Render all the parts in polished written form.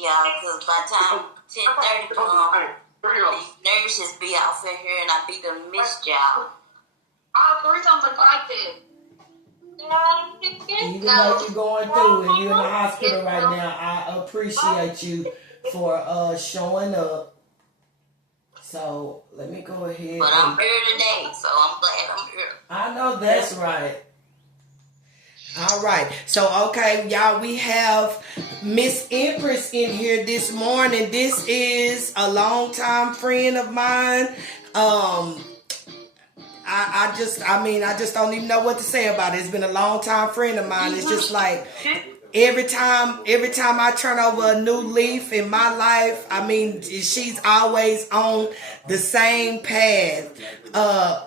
in, y'all, because by the time 10:30 come, these nurses be out in here and I be done missed y'all. Even though you're going through and you're in the hospital right now, I appreciate you for showing up. So let me go ahead. But I'm here today, so I'm glad I'm here. I know that's right. All right. So, okay, y'all, we have Miss Empress in here this morning. This is a longtime friend of mine. I just don't even know what to say about it. It's been a long time friend of mine. It's just like every time I turn over a new leaf in my life, I mean, she's always on the same path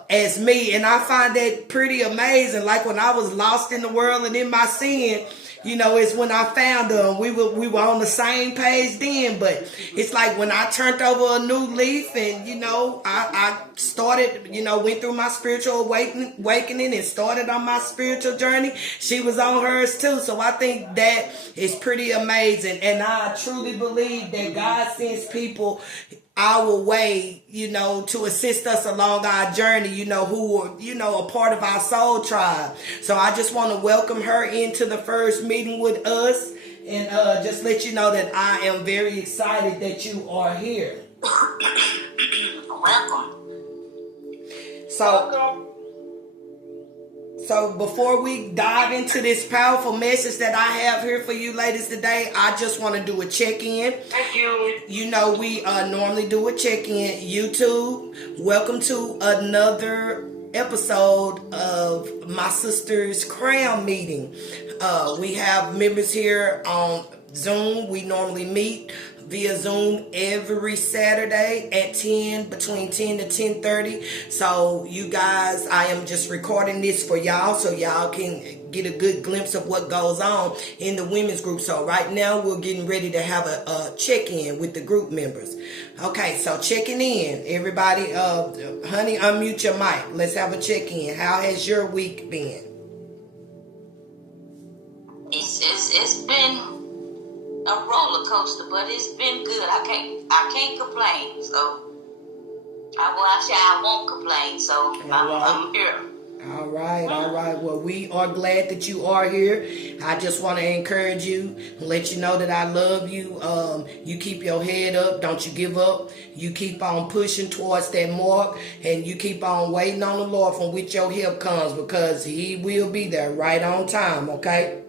as me, and I find that pretty amazing. Like when I was lost in the world and in my sin, you know, it's when I found her. We were on the same page then, but it's like when I turned over a new leaf and, you know, I started, you know, went through my spiritual awakening and started on my spiritual journey. She was on hers too. So I think that is pretty amazing. And I truly believe that God sends people our way, you know, to assist us along our journey, you know, who are, you know, a part of our soul tribe. So I just want to welcome her into the first meeting with us and just let you know that I am very excited that you are here. Welcome. So before we dive into this powerful message that I have here for you ladies today, I just want to do a check-in. Thank you. You know, we normally do a check-in. YouTube, welcome to another episode of my sister's crown meeting. We have members here on Zoom. We normally meet via Zoom every Saturday at between 10 to 10:30. So you guys, I am just recording this for y'all so y'all can get a good glimpse of what goes on in the women's group. So right now we're getting ready to have a check-in with the group members. Okay, so checking in. Everybody, honey, unmute your mic. Let's have a check-in. How has your week been? It's been a roller coaster, but it's been good. I can't complain. So I won't complain. So I'm here. All right. Well, we are glad that you are here. I just want to encourage you, let you know that I love you. You keep your head up. Don't you give up. You keep on pushing towards that mark, and you keep on waiting on the Lord from which your help comes, because He will be there right on time. Okay.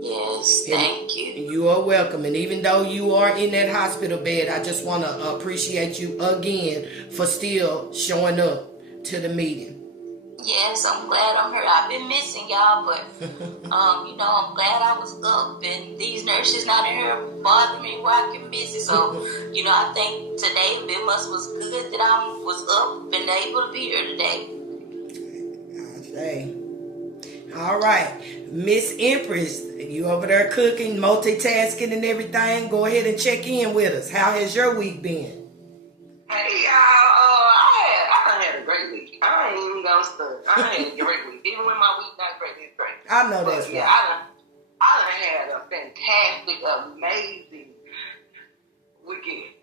Yes, thank you. You are welcome. And even though you are in that hospital bed, I just want to appreciate you again for still showing up to the meeting. Yes, I'm glad I'm here. I've been missing y'all, but you know, I'm glad I was up and these nurses not in here bothering me where I can miss it. So, you know, I think today it was good that I was up and able to be here today. All right, Miss Empress, you over there cooking, multitasking and everything. Go ahead and check in with us. How has your week been? Hey, y'all, I had a great week. I ain't even gonna stunt. I had a great week. Even when my week not great, it's great. I know that's right. I done had a fantastic, amazing weekend.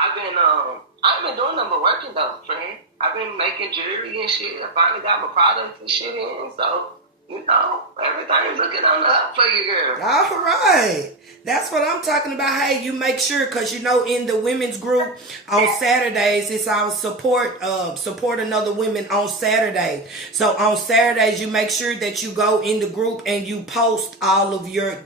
I've been doing nothing but working though, friend. I've been making jewelry and shit. I finally got my products and shit in, so you know, everything's looking on the up for you, girl. All right. That's what I'm talking about. Hey, you make sure, because, you know, in the women's group on Saturdays, it's our support another women on Saturday. So on Saturdays, you make sure that you go in the group and you post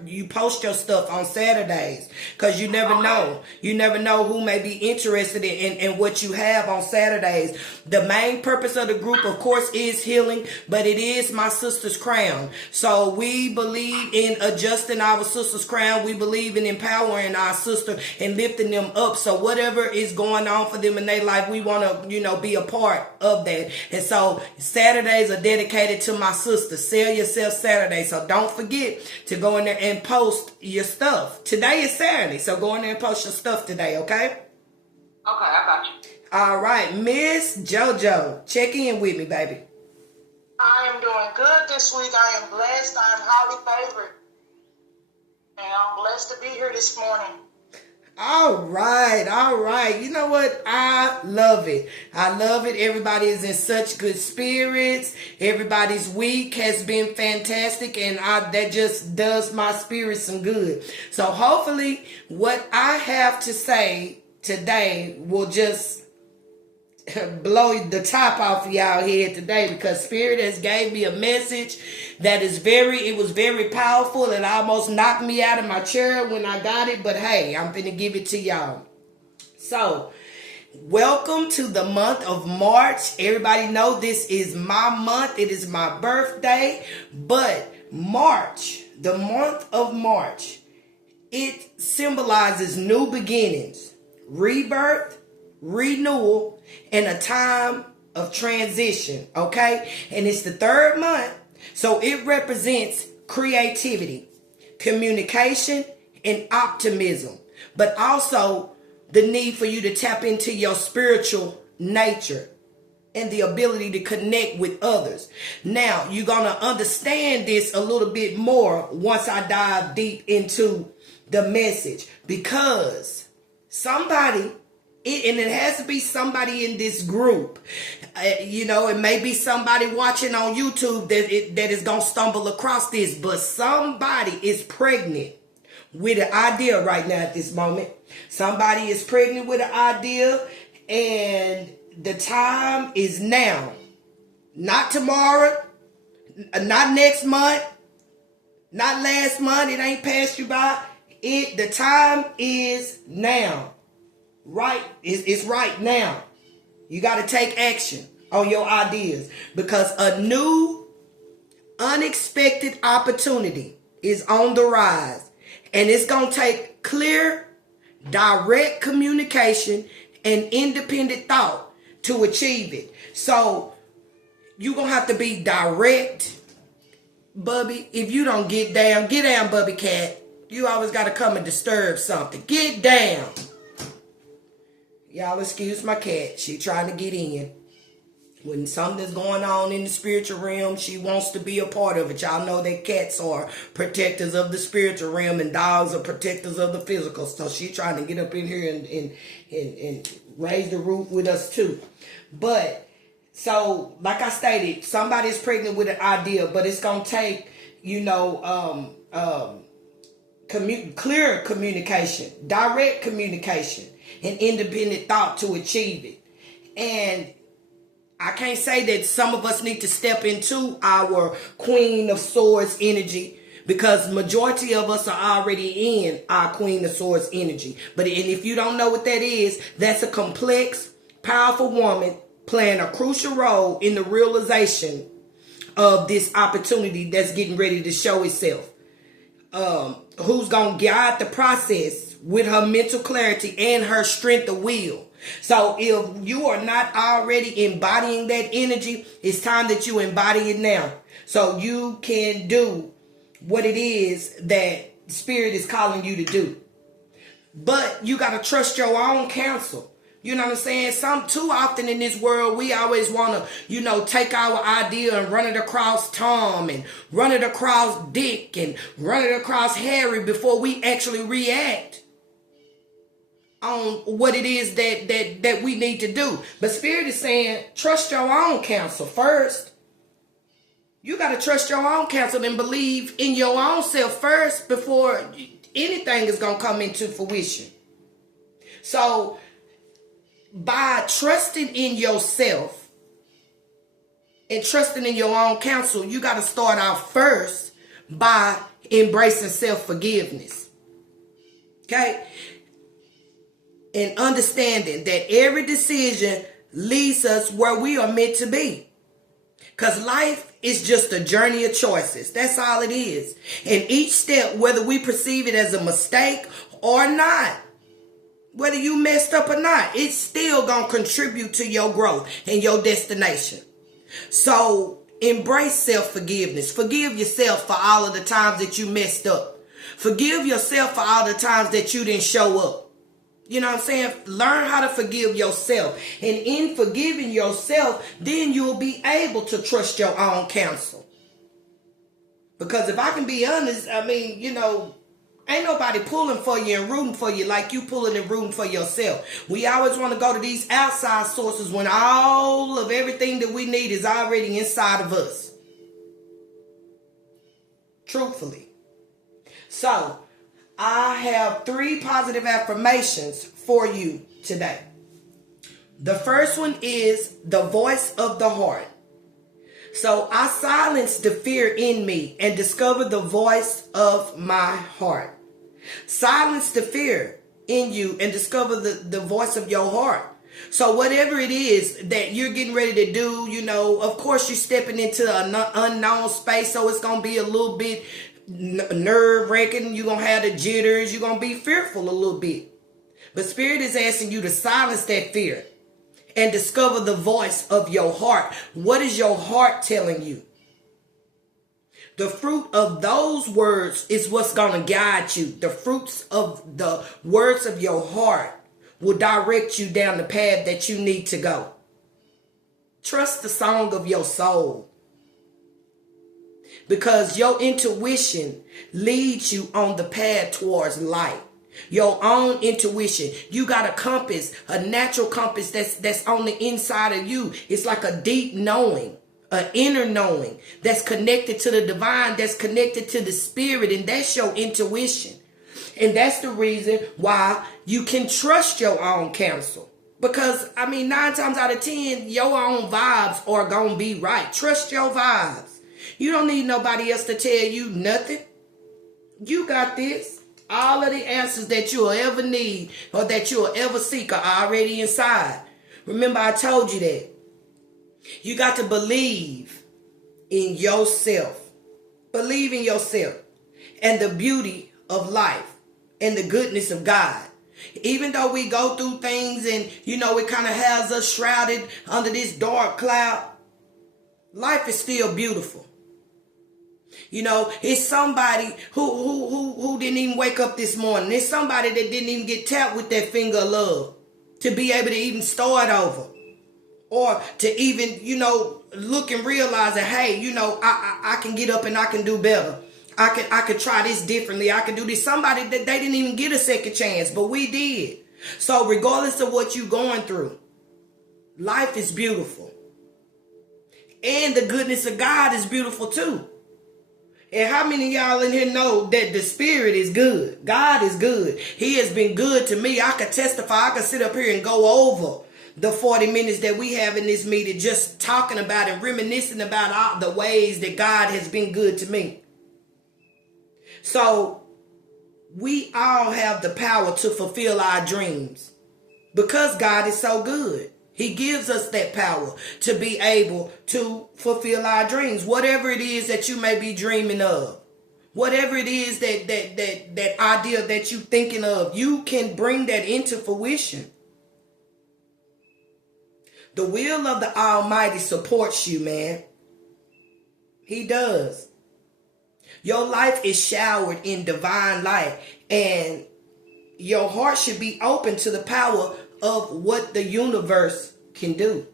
you post your stuff on Saturdays, because you never know. You never know who may be interested in what you have on Saturdays. The main purpose of the group, of course, is healing, but it is my sister's crown. So we believe in adjusting our sister's crown. We believe in empowering our sister and lifting them up. So whatever is going on for them in their life, we want to, you know, be a part of that. And so Saturdays are dedicated to my sister. Sell Yourself Saturday. So don't forget to go in there and post your stuff. Today is Saturday, so go in there and post your stuff today, okay? Okay, I got you. All right, Miss JoJo, check in with me, baby. I am doing good this week. I am blessed. I am highly favored. And I'm blessed to be here this morning. All right, all right. You know what? I love it. I love it. Everybody is in such good spirits. Everybody's week has been fantastic, and that just does my spirit some good. So hopefully what I have to say today will just blow the top off of y'all head today, because Spirit has gave me a message that is it was very powerful and almost knocked me out of my chair when I got it. But hey, I'm finna give it to y'all. So, welcome to the month of March. Everybody know this is my month. It is my birthday. But March, the month of March, it symbolizes new beginnings, rebirth, renewal, and a time of transition, okay? And it's the third month, so it represents creativity, communication, and optimism, but also the need for you to tap into your spiritual nature and the ability to connect with others. Now, you're going to understand this a little bit more once I dive deep into the message, because somebody, and it has to be somebody in this group. It may be somebody watching on YouTube that is going to stumble across this, but somebody is pregnant with an idea right now at this moment. Somebody is pregnant with an idea, and the time is now. Not tomorrow, not next month, not last month. It ain't passed you by. The time is now. Right, it's right now. You got to take action on your ideas, because a new unexpected opportunity is on the rise, and it's going to take clear, direct communication and independent thought to achieve it. So you're going to have to be direct, Bubby. If you don't get down, Bubby Cat. You always got to come and disturb something. Get down. Y'all excuse my cat. She trying to get in. When something's going on in the spiritual realm, she wants to be a part of it. Y'all know that cats are protectors of the spiritual realm and dogs are protectors of the physical. So she trying to get up in here and raise the roof with us too. But, so, like I stated, somebody's pregnant with an idea, but it's going to take, clear communication, direct communication, and independent thought to achieve it. And I can't say that some of us need to step into our Queen of Swords energy, because majority of us are already in our Queen of Swords energy. And if you don't know what that is, that's a complex, powerful woman playing a crucial role in the realization of this opportunity that's getting ready to show itself. Who's going to guide the process with her mental clarity and her strength of will. So if you are not already embodying that energy, it's time that you embody it now, so you can do what it is that Spirit is calling you to do. But you got to trust your own counsel. You know what I'm saying? Too often in this world, we always want to, take our idea and run it across Tom and run it across Dick and run it across Harry before we actually react on what it is that we need to do. But Spirit is saying, trust your own counsel first. You got to trust your own counsel and believe in your own self first before anything is going to come into fruition. So, by trusting in yourself and trusting in your own counsel, you got to start out first by embracing self-forgiveness. Okay? And understanding that every decision leads us where we are meant to be. Because life is just a journey of choices. That's all it is. And each step, whether we perceive it as a mistake or not, whether you messed up or not, it's still going to contribute to your growth and your destination. So embrace self-forgiveness. Forgive yourself for all of the times that you messed up. Forgive yourself for all the times that you didn't show up. You know what I'm saying? Learn how to forgive yourself. And in forgiving yourself, then you'll be able to trust your own counsel. Because if I can be honest, ain't Ain't nobody pulling for you and rooting for you like you pulling and rooting for yourself. We always want to go to these outside sources when all of everything that we need is already inside of us. Truthfully. So, I have 3 positive affirmations for you today. The first one is the voice of the heart. So I silence the fear in me and discover the voice of my heart. Silence the fear in you and discover the voice of your heart. So whatever it is that you're getting ready to do, of course you're stepping into an unknown space. So it's going to be a little bit nerve-wracking. You're going to have the jitters. You're going to be fearful a little bit. But Spirit is asking you to silence that fear and discover the voice of your heart. What is your heart telling you? The fruit of those words is what's going to guide you. The fruits of the words of your heart will direct you down the path that you need to go. Trust the song of your soul. Because your intuition leads you on the path towards light. Your own intuition. You got a compass, a natural compass that's on the inside of you. It's like a deep knowing, an inner knowing that's connected to the divine, that's connected to the spirit, and that's your intuition. And that's the reason why you can trust your own counsel. Because, 9 times out of 10, your own vibes are going to be right. Trust your vibes. You don't need nobody else to tell you nothing. You got this. All of the answers that you'll ever need or that you'll ever seek are already inside. Remember, I told you that. You got to believe in yourself. Believe in yourself and the beauty of life and the goodness of God. Even though we go through things and, it kind of has us shrouded under this dark cloud, life is still beautiful. It's somebody who didn't even wake up this morning. It's somebody that didn't even get tapped with that finger of love to be able to even start over. Or to even, look and realize that, hey, I can get up and I can do better. I can try this differently. I can do this. Somebody that they didn't even get a second chance, but we did. So regardless of what you're going through, life is beautiful. And the goodness of God is beautiful too. And how many of y'all in here know that the Spirit is good? God is good. He has been good to me. I could testify. I could sit up here and go over the 40 minutes that we have in this meeting just talking about and reminiscing about all the ways that God has been good to me. So we all have the power to fulfill our dreams because God is so good. He gives us that power to be able to fulfill our dreams. Whatever it is that you may be dreaming of, whatever it is that idea that you're thinking of, you can bring that into fruition. The will of the Almighty supports you, man. He does. Your life is showered in divine light, and your heart should be open to the power of what the universe can do.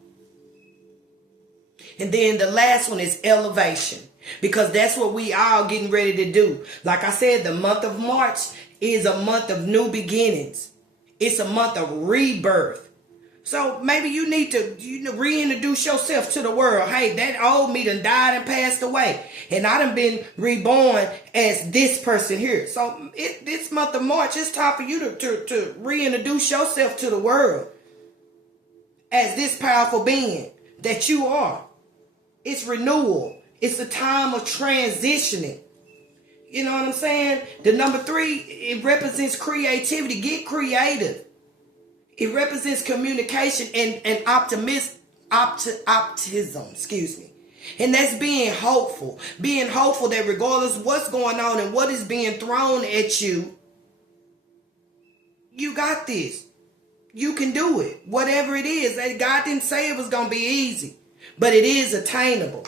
And then the last one is elevation, because that's what we all getting ready to do. Like I said, the month of March is a month of new beginnings. It's a month of rebirth. So maybe you need to reintroduce yourself to the world. Hey, that old me done died and passed away, and I done been reborn as this person here. So this month of March, it's time for you to reintroduce yourself to the world as this powerful being that you are. It's renewal. It's a time of transitioning. You know what I'm saying? The number 3, it represents creativity. Get creative. It represents communication and optimism, And that's being hopeful. Being hopeful that regardless of what's going on and what is being thrown at you, you got this. You can do it. Whatever it is. God didn't say it was going to be easy, but it is attainable.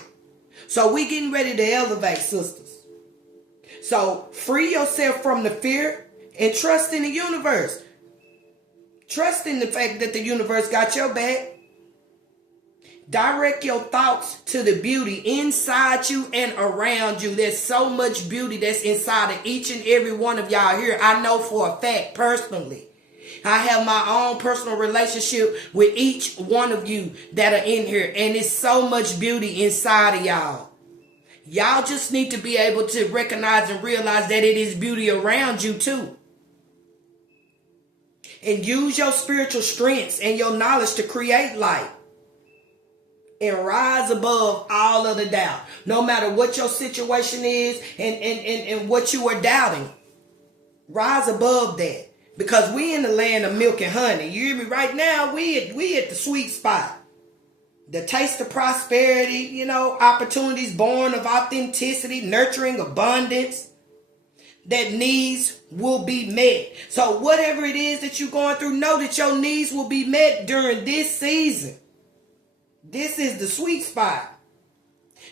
So we getting ready to elevate, sisters. So free yourself from the fear and trust in the universe. Trust in the fact that the universe got your back. Direct your thoughts to the beauty inside you and around you. There's so much beauty that's inside of each and every one of y'all here. I know for a fact personally. I have my own personal relationship with each one of you that are in here. And it's so much beauty inside of y'all. Y'all just need to be able to recognize and realize that it is beauty around you too. And use your spiritual strengths and your knowledge to create light. And rise above all of the doubt. No matter what your situation is and what you are doubting. Rise above that. Because we in the land of milk and honey. You hear me? Right now, we at the sweet spot. The taste of prosperity, opportunities born of authenticity, nurturing abundance. That needs will be met. So whatever it is that you're going through, know that your needs will be met during this season. This is the sweet spot.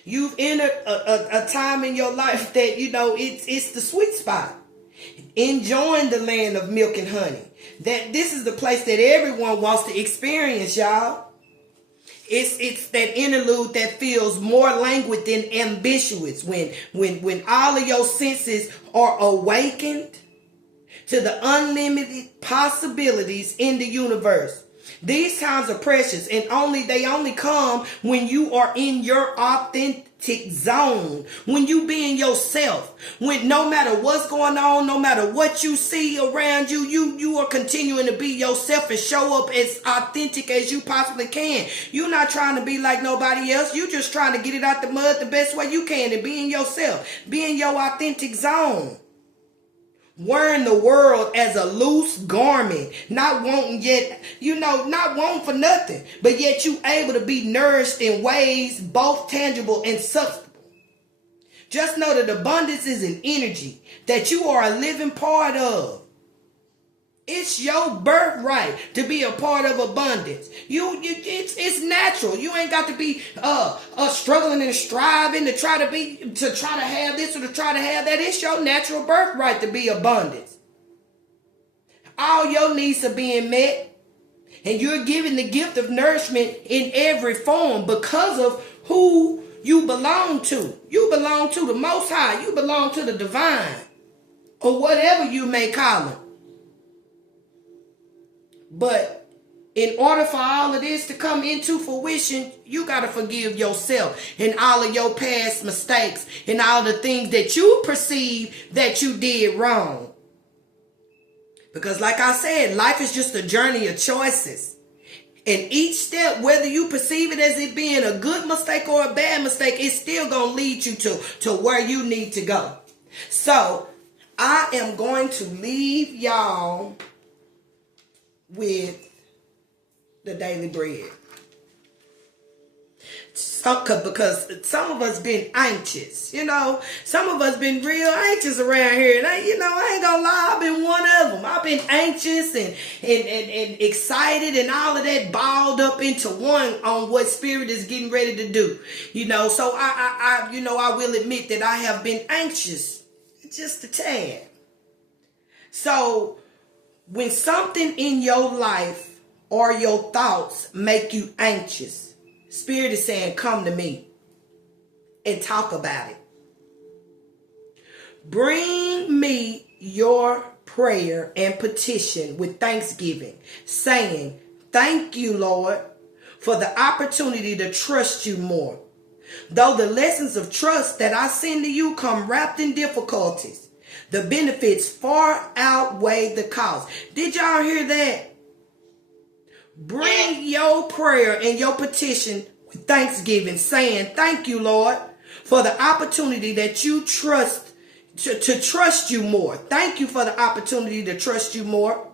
You've entered a time in your life that, it's the sweet spot. Enjoying the land of milk and honey. That this is the place that everyone wants to experience, y'all. It's that interlude that feels more languid than ambitious. When all of your senses are awakened to the unlimited possibilities in the universe. These times are precious, and they only come when you are in your authentic zone, when you being yourself, when no matter what's going on, no matter what you see around you, you are continuing to be yourself and show up as authentic as you possibly can. You're not trying to be like nobody else. You're just trying to get it out the mud the best way you can and be in yourself, be in your authentic zone. Wearing the world as a loose garment, not wanting not wanting for nothing, but yet you able to be nourished in ways both tangible and substantial. Just know that abundance is an energy that you are a living part of. It's your birthright to be a part of abundance. It's natural. You ain't got to be struggling and striving to try to have this or to try to have that. It's your natural birthright to be abundance. All your needs are being met, and you're given the gift of nourishment in every form because of who you belong to. You belong to the Most High. You belong to the divine, or whatever you may call him. But in order for all of this to come into fruition, you got to forgive yourself and all of your past mistakes and all the things that you perceive that you did wrong. Because like I said, life is just a journey of choices. And each step, whether you perceive it as it being a good mistake or a bad mistake, it's still going to lead you to where you need to go. So I am going to leave y'all with the daily bread. Because some of us been anxious, some of us been real anxious around here. And I ain't gonna lie, I've been one of them. I've been anxious and excited and all of that balled up into one on what Spirit is getting ready to do. So I will admit that I have been anxious just a tad. So when something in your life or your thoughts make you anxious, Spirit is saying, come to me and talk about it. Bring me your prayer and petition with thanksgiving, saying, thank you, Lord, for the opportunity to trust you more. Though the lessons of trust that I send to you come wrapped in difficulties, the benefits far outweigh the cost. Did y'all hear that? Bring your prayer and your petition with thanksgiving, saying, thank you, Lord, for the opportunity that you trust, to trust you more. Thank you for the opportunity to trust you more.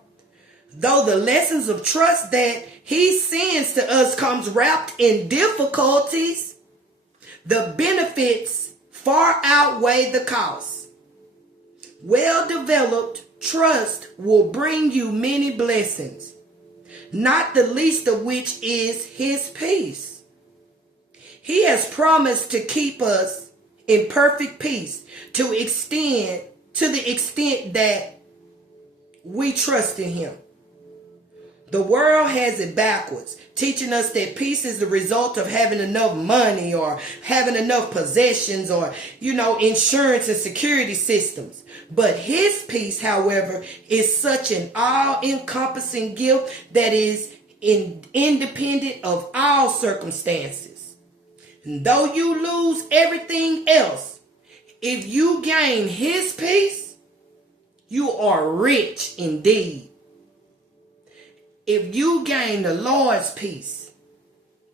Though the lessons of trust that he sends to us comes wrapped in difficulties, the benefits far outweigh the cost. Well-developed trust will bring you many blessings, not the least of which is his peace. He has promised to keep us in perfect peace to the extent that we trust in him. The world has it backwards, teaching us that peace is the result of having enough money or having enough possessions or, insurance and security systems. But his peace, however, is such an all-encompassing gift that is independent of all circumstances. And though you lose everything else, if you gain his peace, you are rich indeed. If you gain the Lord's peace,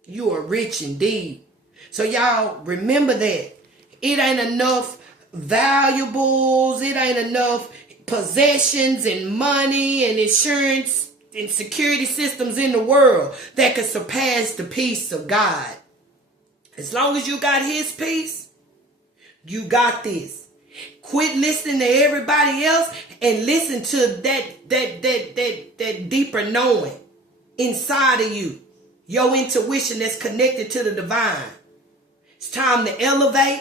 you are rich indeed. So y'all remember that. It ain't enough valuables. It ain't enough possessions and money and insurance and security systems in the world that can surpass the peace of God. As long as you got his peace, you got this. Quit listening to everybody else and listen to that deeper knowing inside of you. Your intuition that's connected to the divine. It's time to elevate.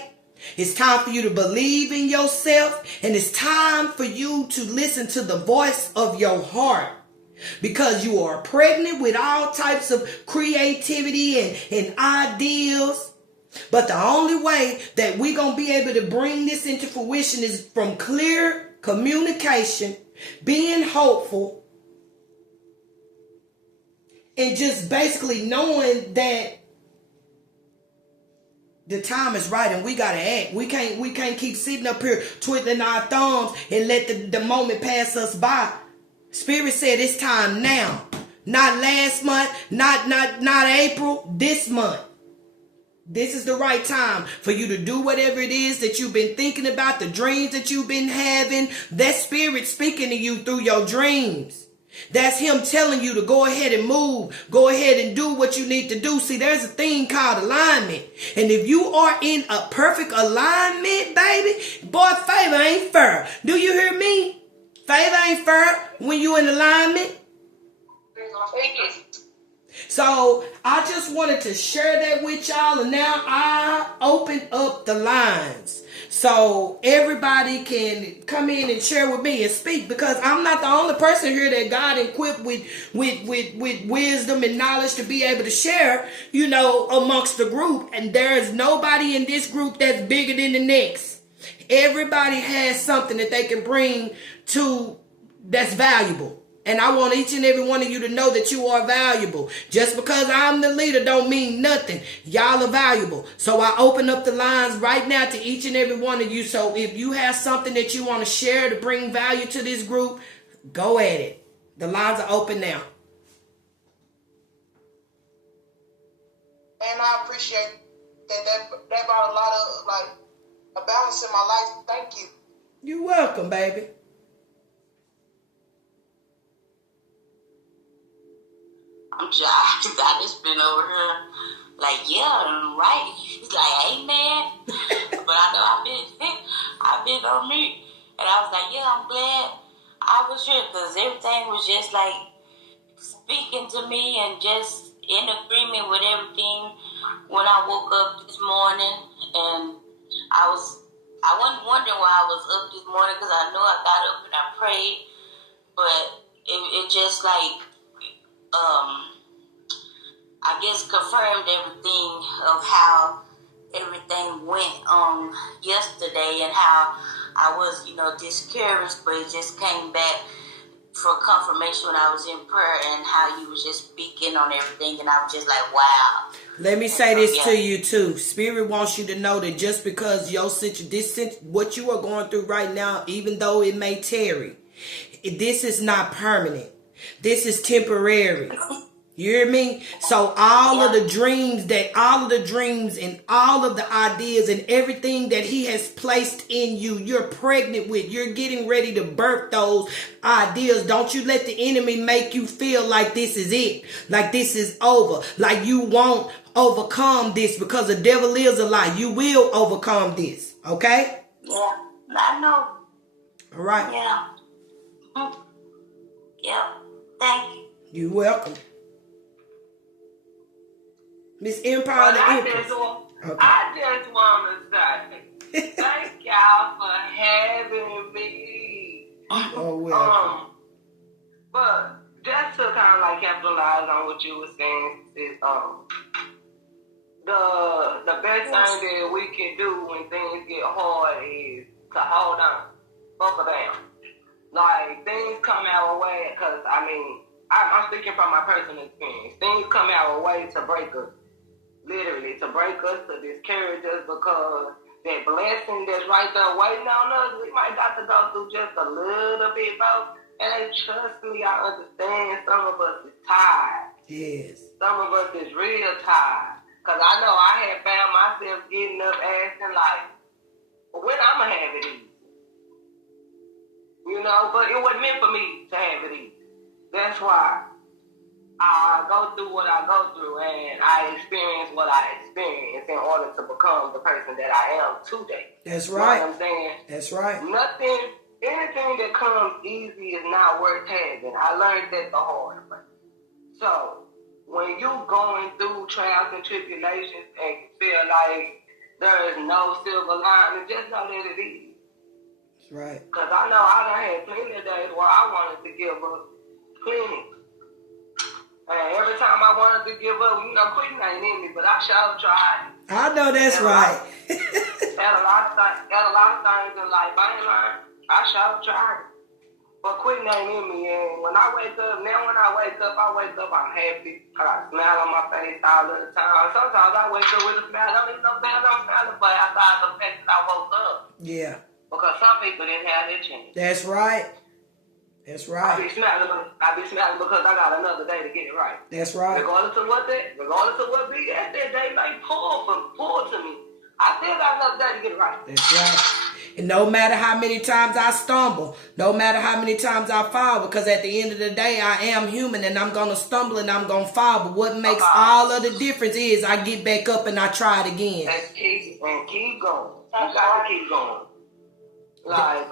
It's time for you to believe in yourself. And it's time for you to listen to the voice of your heart. Because you are pregnant with all types of creativity and ideals. But the only way that we're going to be able to bring this into fruition is from clear communication, being hopeful, and just basically knowing that the time is right and we got to act. We can't keep sitting up here twiddling our thumbs and let the moment pass us by. Spirit said it's time now. Not last month, not April, this month. This is the right time for you to do whatever it is that you've been thinking about, the dreams that you've been having. That spirit speaking to you through your dreams. That's him telling you to go ahead and move. Go ahead and do what you need to do. See, there's a thing called alignment. And if you are in a perfect alignment, baby, boy, favor ain't fair. Do you hear me? Favor ain't fair when you in alignment. So I just wanted to share that with y'all, and now I open up the lines so everybody can come in and share with me and speak, because I'm not the only person here that God equipped with wisdom and knowledge to be able to share, amongst the group. And there is nobody in this group that's bigger than the next. Everybody has something that they can bring to that's valuable. And I want each and every one of you to know that you are valuable. Just because I'm the leader don't mean nothing. Y'all are valuable. So I open up the lines right now to each and every one of you. So if you have something that you want to share to bring value to this group, go at it. The lines are open now. And I appreciate that brought a lot of a balance in my life. Thank you. You're welcome, baby. I just been over here right. He's like, amen. But I know I've been on mute. And I was like, I'm glad I was here, because everything was just speaking to me and just in agreement with everything when I woke up this morning. And I wasn't wondering why I was up this morning, because I know I got up and I prayed. But it just I guess confirmed everything of how everything went on yesterday, and how I was, discouraged, but it just came back for confirmation when I was in prayer, and how you was just speaking on everything, and I was just like, wow. Let me say this to you too. Spirit wants you to know that just because what you are going through right now, even though it may tarry, this is not permanent. This is temporary. You hear me? So all of the dreams and all of the ideas and everything that he has placed in you, you're pregnant with, you're getting ready to birth those ideas. Don't you let the enemy make you feel like this is it, like this is over, like you won't overcome this, because the devil is a lie. You will overcome this. Okay? Yeah, I know. All right. Yeah. Mm-hmm. Yeah. Thank you. You're welcome. Miss Empire the Empress. I just want to say thank y'all for having me. Oh, well. But just to kind of like capitalize on what you were saying is the best thing that we can do when things get hard is to hold on, buckle down. Like things come our way, because I mean I'm speaking from my personal experience. Things come our way to break us, literally to break us, to discourage us, because that blessing that's right there waiting on us, we might got to go through just a little bit more. And trust me, I understand some of us is tired. Yes. Some of us is real tired. Because I know I had found myself getting up asking like, when I'm going to have it easy? You know, but it wasn't meant for me to have it easy. That's why I go through what I go through, and I experience what I experience in order to become the person that I am today. That's right. You know what I'm saying? That's right. Anything that comes easy is not worth having. I learned that the hard way. So, when you going through trials and tribulations and you feel like there is no silver lining, just know that it is. That's right. Because I know I done had plenty of days where I wanted to give up. Plenty. And every time I wanted to give up, you know, quitting ain't in me, but I sure tried. I know that's right. Had a lot of things in life I ain't learned. I sure tried. But quitting ain't in me. And when I wake up, I'm happy. I got a smile on my face all the time. Sometimes I wake up with a smile. I don't even know if I'm smiling, but outside the fact that I woke up. Yeah. Because some people didn't have their chance. That's right. That's right. I be smiling because I got another day to get it right. That's right. Regardless of what be that day may pull to me. I still got another day to get it right. That's right. And no matter how many times I stumble, no matter how many times I fall, because at the end of the day, I am human and I'm going to stumble and I'm going to fall. But what makes all of the difference is I get back up and I try it again. And keep going. You got to keep going. Like,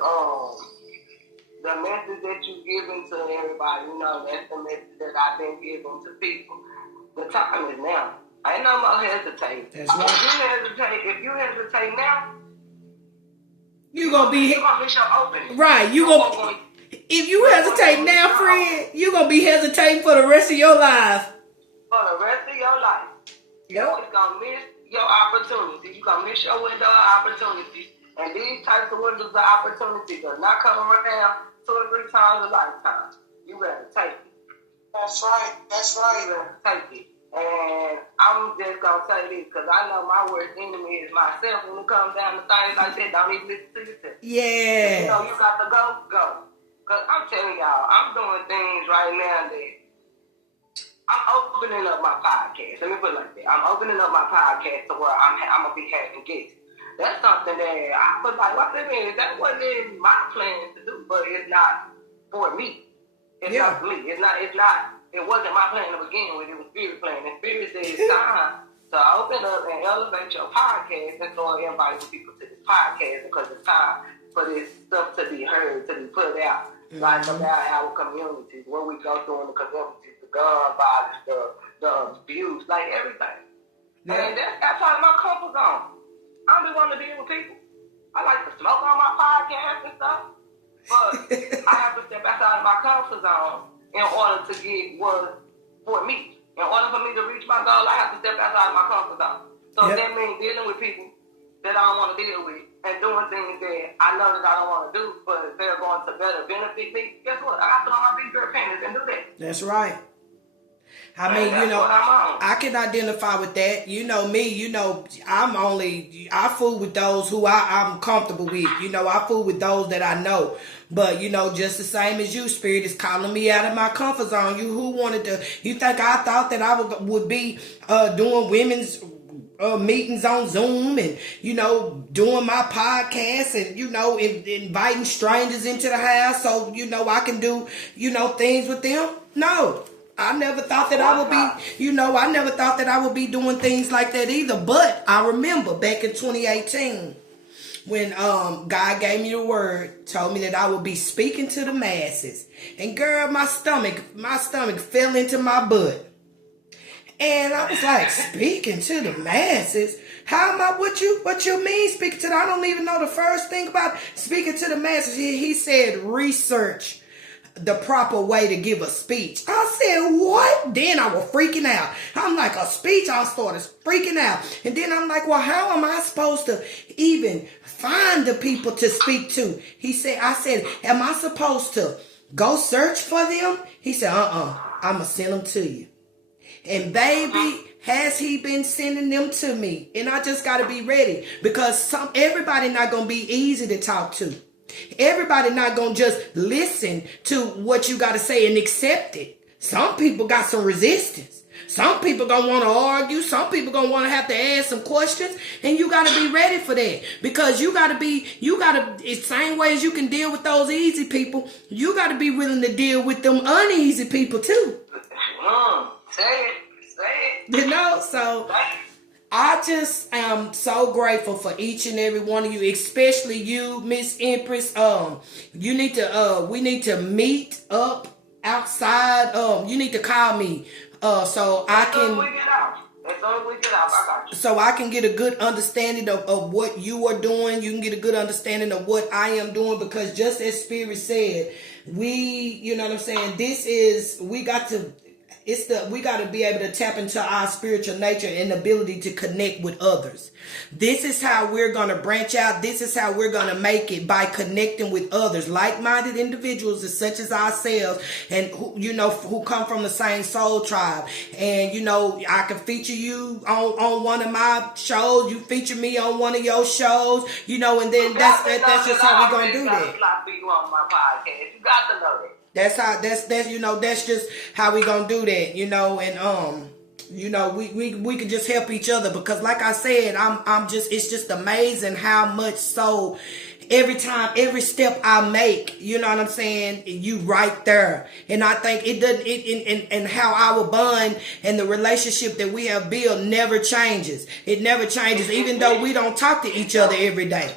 the message that you giving to everybody, you know, that's the message that I've been giving to people. The time is now. Ain't no more hesitating. That's right. If you hesitate now, you're going to miss your opening. Right. If you hesitate now, friend, you're going to be hesitating for the rest of your life. For the rest of your life. Yep. You're going to miss your opportunity. You're going to miss your window of opportunity. And these types of windows of opportunity does not come around 2 or 3 times a lifetime. You better take it. That's right. You better take it. And I'm just going to say this, because I know my worst enemy is myself when it comes down to things like that. Don't even listen to yourself. Yeah. You know, you got to go. Because I'm telling y'all, I'm doing things right now that I'm opening up my podcast. Let me put it like that. I'm opening up my podcast to where I'm going to be having guests. That's something that I feel like, what I mean, that wasn't in my plans to do, but it's not for me. It's not for me. It wasn't my plan to begin with. It was Spirit plan. And Spirit said it's time to open up and elevate your podcast and start inviting people to this podcast, because it's time for this stuff to be heard, to be put out. Mm-hmm. Like about our communities, what we go through in the communities, the gun violence, the abuse, like everything. Yeah. And that's outside of my comfort zone. I don't be wanting to deal with people. I like to smoke on my podcast and stuff, but I have to step outside of my comfort zone in order to get what's for me. In order for me to reach my goal, I have to step outside of my comfort zone. So that means dealing with people that I don't want to deal with and doing things that I know that I don't want to do, but if they're going to better benefit me, guess what? I got to put on my big girl panties and do that. That's right. I mean, you know, I can identify with that. You know me, you know, I fool with those who I'm comfortable with. You know, I fool with those that I know. But, you know, just the same as you, Spirit is calling me out of my comfort zone. You think I thought that I would be doing women's meetings on Zoom and, you know, doing my podcast and, you know, inviting strangers into the house so, you know, I can do, you know, things with them? No. I never thought that I would be doing things like that either. But I remember back in 2018 when God gave me the word, told me that I would be speaking to the masses. And girl, my stomach fell into my butt. And I was like, speaking to the masses? How am I, what you mean speaking to them? I don't even know the first thing about speaking to the masses. He said research the proper way to give a speech. I said, what? Then I was freaking out. I'm like, a speech? I started freaking out. And then I'm like, well, how am I supposed to even find the people to speak to? I said, am I supposed to go search for them? He said, I'm going to send them to you. And baby, has he been sending them to me? And I just got to be ready, because everybody not going to be easy to talk to. Everybody not going to just listen to what you got to say and accept it. Some people got some resistance. Some people going to want to argue. Some people going to want to have to ask some questions. And you got to be ready for that. Because it's same way as you can deal with those easy people, you got to be willing to deal with them uneasy people too. Say it. You know, so I just am so grateful for each and every one of you, especially you, Miss Empress. We need to meet up outside. You need to call me, so I can. So I can get a good understanding of what you are doing. You can get a good understanding of what I am doing, because just as Spirit said, you know what I'm saying? We got to be able to tap into our spiritual nature and ability to connect with others. This is how we're going to branch out. This is how we're going to make it, by connecting with others, like-minded individuals such as ourselves, and who come from the same soul tribe. And I can feature you on one of my shows. You feature me on one of your shows. And then that's just how we're going to do that. On my podcast. You got to know that. That's just how we gonna do that, and we can just help each other, because like I said, it's just amazing how much so every step I make, you know what I'm saying, you right there. And I think and how our bond and the relationship that we have built never changes. It never changes, even though we don't talk to each other every day.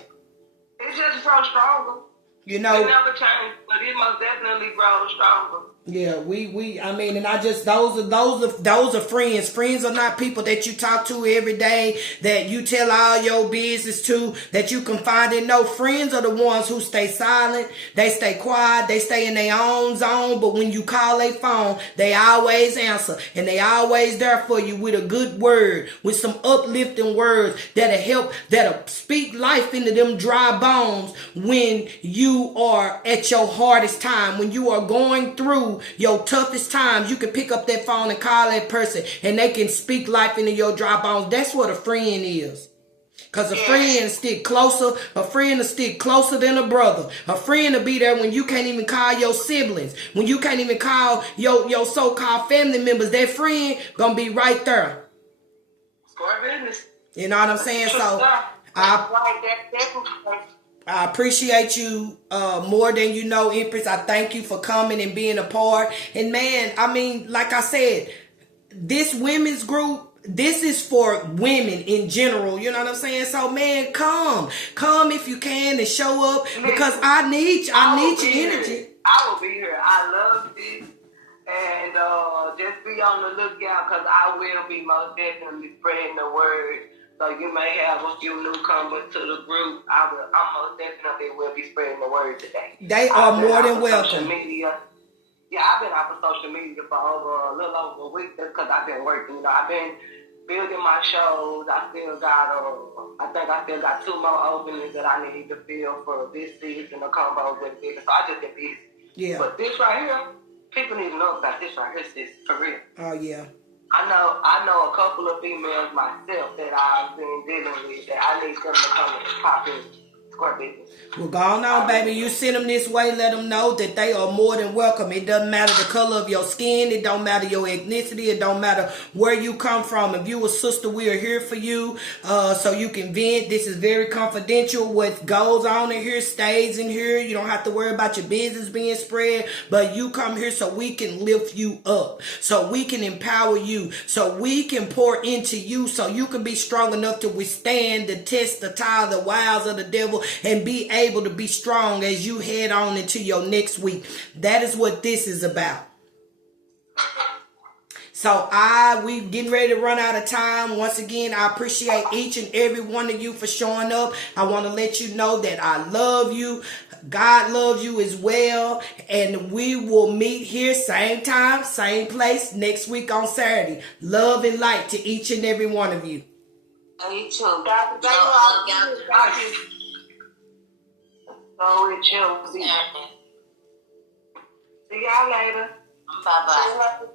It just grows stronger. It never changed, but it most definitely grows stronger. Yeah, and I just, those are friends. Friends are not people that you talk to every day, that you tell all your business to, that you confide in. No, friends are the ones who stay silent, they stay quiet, they stay in their own zone, but when you call their phone, they always answer, and they always there for you with a good word, with some uplifting words that'll speak life into them dry bones when you are at your hardest time, when you are going through your toughest times. You can pick up that phone and call that person, and they can speak life into your dry bones. That's what a friend is. Because a friend will stick closer. A friend will stick closer than a brother. A friend will be there when you can't even call your siblings, when you can't even call your so-called family members. That friend gonna be right there. Score business. You know what I'm saying? So I appreciate you more than you know, Empress. I thank you for coming and being a part. And man, like I said, this women's group, this is for women in general. You know what I'm saying? So man, come if you can and show up, because I need your energy. I will be here. I love this. And just be on the lookout, because I will be most definitely spreading the word. So you may have a few newcomers to the group. I most definitely will be spreading the word today. They are more than welcome. Media. Yeah, I've been off of social media for a little over a week, just because I've been working. I've been building my shows. I think I still got 2 more openings that I need to fill for this season of Combos with Bigger. So I just been busy. Yeah. But this right here, people need to know about this right here, sis, for real. Oh yeah. I know a couple of females myself that I've been dealing with that I need them to come and pop in Square Business. Well, go on, baby. You send them this way, let them know that they are more than welcome. It doesn't matter the color of your skin. It don't matter your ethnicity. It don't matter where you come from. If you a sister, we are here for you, so you can vent. This is very confidential. What goes on in here stays in here. You don't have to worry about your business being spread, but you come here so we can lift you up, so we can empower you, so we can pour into you, so you can be strong enough to withstand the test, the trial, the wiles of the devil, and be able to be strong as you head on into your next week. That is what this is about. So we getting ready to run out of time. Once again, I appreciate each and every one of you for showing up. I want to let you know that I love you. God loves you as well. And we will meet here same time, same place next week on Saturday. Love and light to each and every one of you. You too. God, thank you. So it chills. See y'all later. Bye-bye.